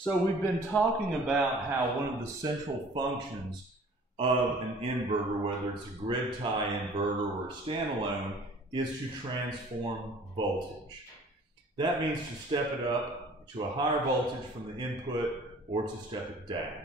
So we've been talking about how one of the central functions of an inverter, whether it's a grid tie inverter or a standalone, is to transform voltage. That means to step it up to a higher voltage from the input or to step it down.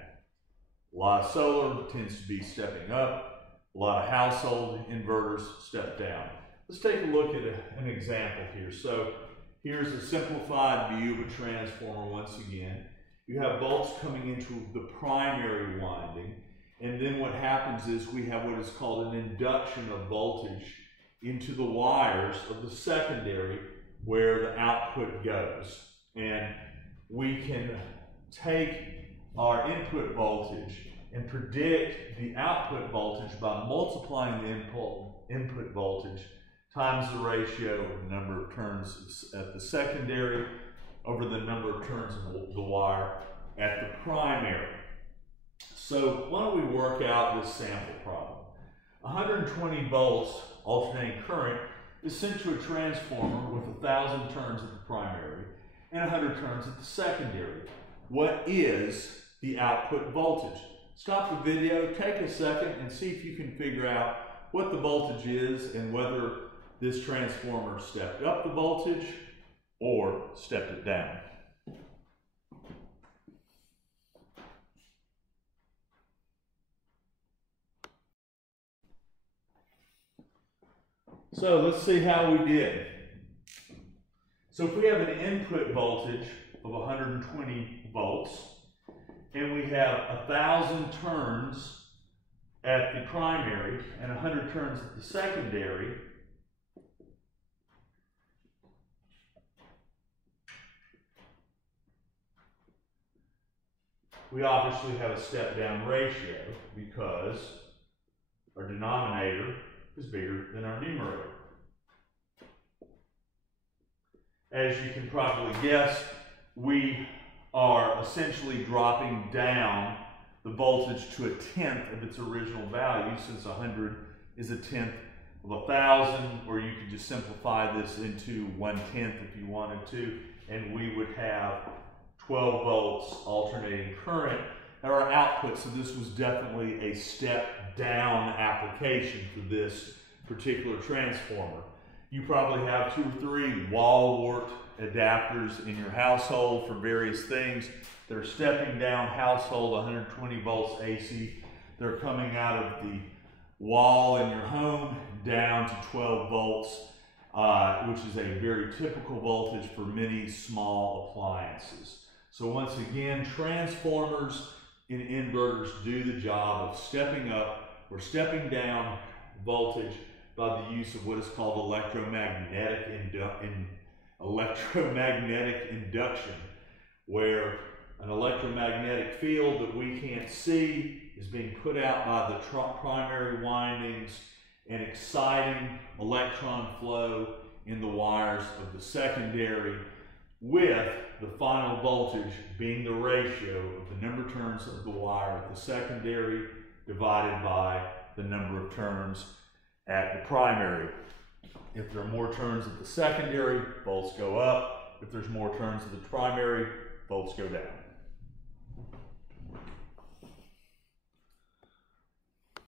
A lot of solar tends to be stepping up. A lot of household inverters step down. Let's take a look at an example here. So here's a simplified view of a transformer once again. You have volts coming into the primary winding, and then what happens is we have what is called an induction of voltage into the wires of the secondary where the output goes. And we can take our input voltage and predict the output voltage by multiplying the input voltage times the ratio of the number of turns at the secondary over the number of turns in the wire at the primary. So why don't we work out this sample problem? 120 volts alternating current is sent to a transformer with 1,000 turns at the primary and 100 turns at the secondary. What is the output voltage? Stop the video, take a second, and see if you can figure out what the voltage is and whether this transformer stepped up the voltage or stepped it down. So let's see how we did. So if we have an input voltage of 120 volts and we have 1,000 turns at the primary and 100 turns at the secondary, we obviously have a step-down ratio because our denominator is bigger than our numerator. As you can probably guess, we are essentially dropping down the voltage to 1/10 of its original value, since 100 is 1/10 of 1,000, or you could just simplify this into 1/10 if you wanted to, and we would have 12 volts alternating current at our output. So this was definitely a step down application for this particular transformer. You probably have 2 or 3 wall wart adapters in your household for various things. They're stepping down household 120 volts AC. They're coming out of the wall in your home down to 12 volts, which is a very typical voltage for many small appliances. So once again, transformers in inverters do the job of stepping up or stepping down voltage by the use of what is called electromagnetic induction, where an electromagnetic field that we can't see is being put out by the primary windings and exciting electron flow in the wires of the secondary, with the final voltage being the ratio of the number of turns of the wire at the secondary divided by the number of turns at the primary. If there are more turns at the secondary, volts go up. If there's more turns at the primary, volts go down.